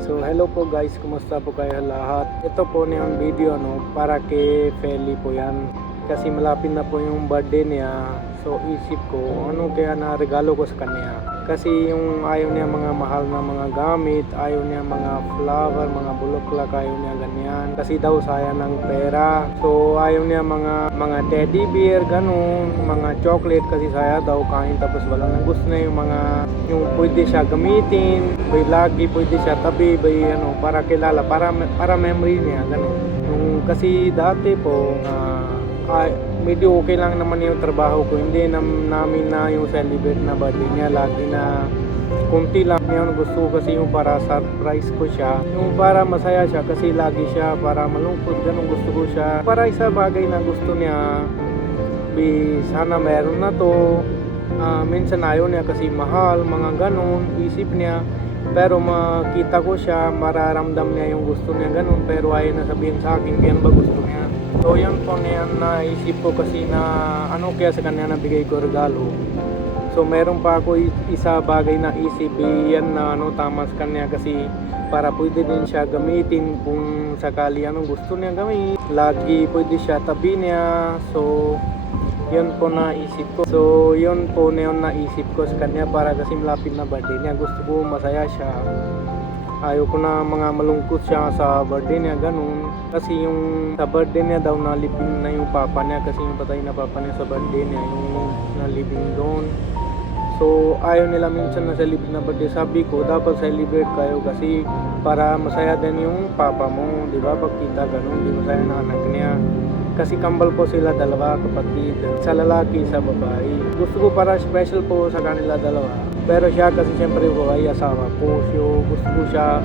So hello po guys, kumusta po kayo lahat? Ito po na yung video para kay Feli po yan. Kasi malapit na po yung birthday niya. So isip ko ano kaya na regalo ko sa kanya. Kasi yung ayaw niya mga mahal na mga gamit, ayaw niya mga flower, mga bulaklak, ayaw niya ganyan. Kasi daw sayang ng pera. So ayaw niya mga teddy bear, ganun, mga chocolate kasi saya daw kain tapos wala nang gusto na yung pwede siya gamitin, may lagi pwede siya tabi, may para kilala, para memory niya, ganun. Yung kasi dati po medyo okay lang naman yung trabaho ko, hindi namin na yung celebrate na birthday niya, lagi na kunti lang yun gusto kasi yung para surprise ko siya, yung para masaya siya kasi lagi siya para malungkot, ganun gusto ko siya para isa bagay na gusto niya, sana meron na to. Minsan ayaw niya kasi mahal, mga ganun, isip niya. Pero makita ko siya, mararamdam niya yung gusto niya ganun, pero ayaw na sabihin sa akin yan ba gusto niya. So yan po na yan naisip ko kasi na ano kaya sa kanya nabigay ko regalo. So meron pa ako isa bagay na isip yan na tama sa kanya kasi para pwede din siya gamitin kung sakali anong gusto niya gawin. Lagi pwede siya tabi niya. So yun po naisip ko. So yun po na yun naisip ko sa kanya para kasi malapit na birthday niya. Gusto ko masaya siya. Ayaw ko na mga malungkot siya sa birthday niya, ganun. Kasi yung sa birthday niya daw nalibing na yung papa niya kasi yung patay na papa niya sa birthday niya yung nalibing doon. So ayaw nila minsan na celebrate na birthday. Sabi ko dapat celebrate kayo kasi para masaya din yung papa mo, di ba? Pagkita ganun, di masaya na anak niya. Kasi kambal po sila dalawa kapatid, sa lalaki sa babae. Gusto ko para special po sa kanila dalawa. Pero siya kasi siyempre po ay asawa ko. So gusto ko siya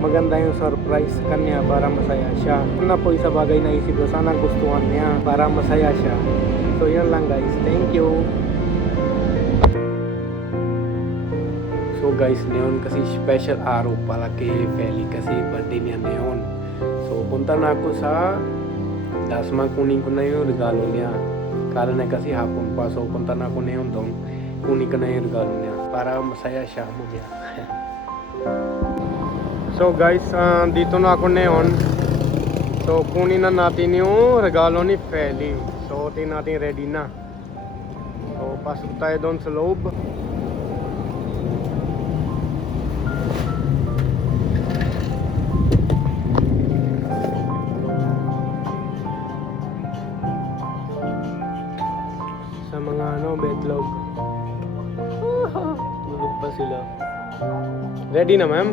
maganda yung surprise sa kanya para masaya siya. Una po isa bagay na isip ko, sana gustuhan niya para masaya siya. So yan lang guys, thank you. So guys, ngayon kasi special araw pala kay Feli kasi birthday niya ngayon. So punta na ako sa Dasma, kunin ko na yung regalo niya. Kala na kasi hapon pa, so punta na ako ngayon doon. Kunin ko na yung regalo niya para masaya siya mamaya. So guys, dito na ako ngayon. So kunin na natin yung regalo ni Feli. So tingnan natin ready na. So pasok tayo doon sa loob. Sa mga betlog. Tulog pa sila. Ready na, ma'am?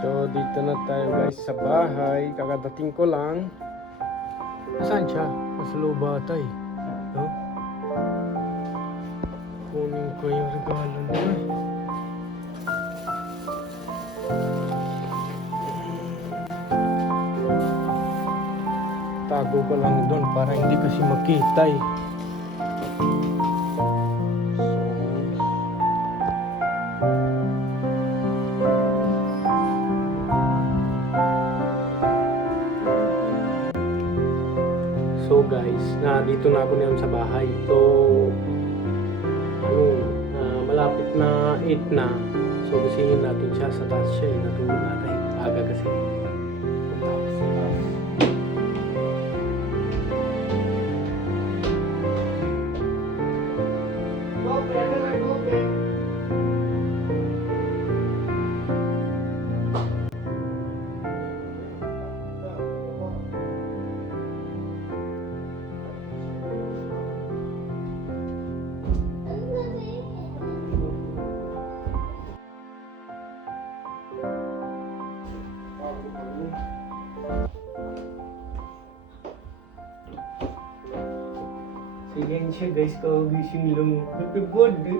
So dito na tayo guys sa bahay. Kakadating ko lang. Nasaan siya? Nasa loob ata eh. No? Kunin ko yung regalo niya. Tago ko lang doon para hindi kasi makita eh. So guys, dito na ako ngayon sa bahay. So malapit na 8 na. So gisingin natin siya, sa taas siya natulog natin. Aga kasi. Sige siya guys, kagising lang. Happy birthday!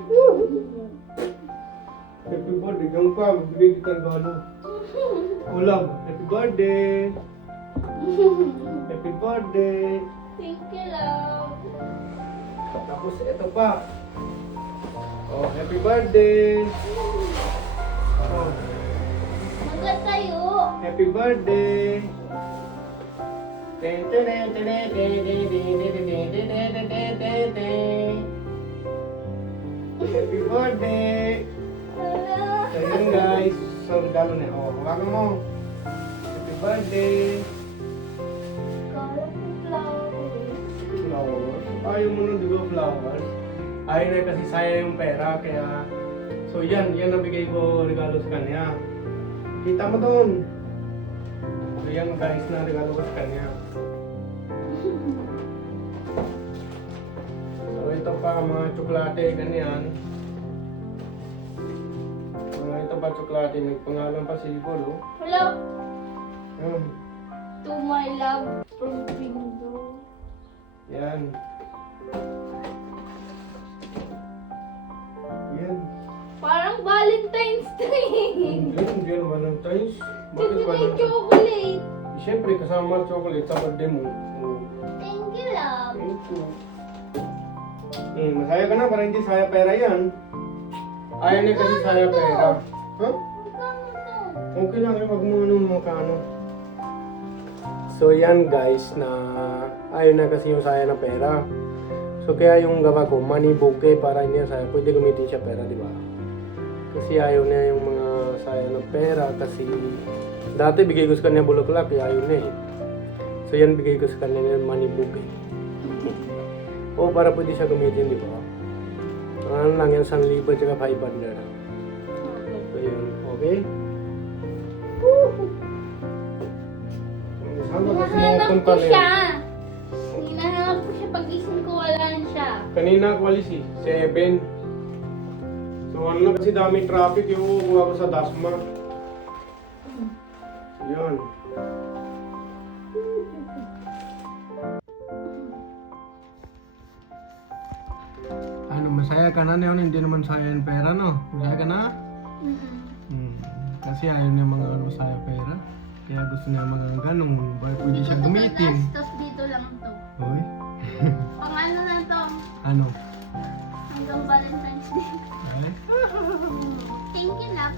Happy birthday! Diyan pa, bibigay kita ng galo. Ulam, happy birthday! Happy birthday! Thank you, love. Tapos ito pa. Oh, happy birthday! Oh, Magatayo. happy birthday! Happy birthday! Hala. So yun guys, so regalo na. Oh, hawakan mo. Happy birthday! Colorful flowers. Flowers. Ayaw mo nun, di ba flowers? Ayaw na kasi sayang yung pera, kaya... So yan nabigay ko regalo sa kanya. Kita mo doon. So yan guys na regalo ko sa kanya. So ito pa mga tsokolate, ganyan. Ito pa tsokolate, may pangalan pa siguro. Hello. Yan. To my love from Bingo. Yan. Yan. Parang Valentine's Day. Hindi yan Valentine's. Bakit Kasi may Valentine's? chocolate. Siyempre kasama chocolate sa birthday mo. Oh. Thank you, love. Thank you. Masaya ka na para hindi saya pera yan. Ayaw niya kasi saya pera. Ha? Magkano to? Okay lang eh, wag mo mga kano. So yan guys, na ayaw na kasi yung saya ng pera. So kaya yung gawa ko, money bouquet para hindi saya. Pwede gamitin siya pera, di ba? Kasi ayaw niya yung mga saya ng pera kasi dati bigay ko sa kanya bulaklak, kaya ayaw niya eh. So yan bigay ko sa kanya ng money bouquet. O para pwede siya gamitin, di ba? Ano lang yan, 1,000 at 500. So yun, okay? Hinahanap ko siya. Hinahanap ko siya pag-ising ko, wala na siya. Kanina ako alis eh, 7. So ano na kasi daming traffic, yung kuha ko sa Dasma. Yun. Ano, masaya ka na yun? Hindi naman saya yung pera, no? Masaya ka na? Kasi ayaw niya mga masaya pera. Kaya gusto niya mga ganong, pwede siya gamitin. Tapos dito lang to. Hoy? Pang ano na to? Ano? Hanggang Valentine's Day. Ay? Thank you, love.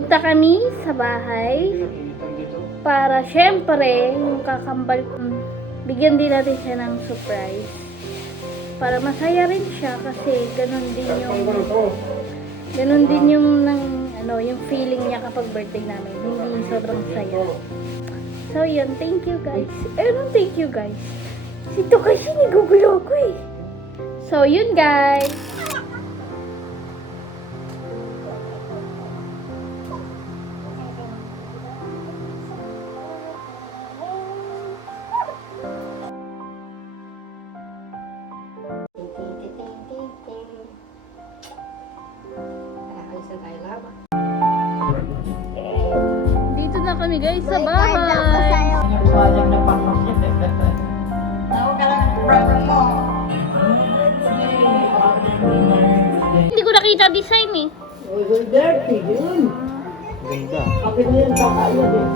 Punta kami sa bahay Pinakinitan dito. para syempre yung kakambal ko, bigyan din natin siya ng surprise. Para masaya rin siya kasi ganun din yung yung feeling niya kapag birthday namin. Hindi sobrang saya. So yun, thank you guys. Thank you guys. Sito kasi nigugulo ko eh. So yun guys. Dito na kami guys sa bahay. Hindi ko nakita design eh. Ganda. Kapit na yun, kakain yan eh.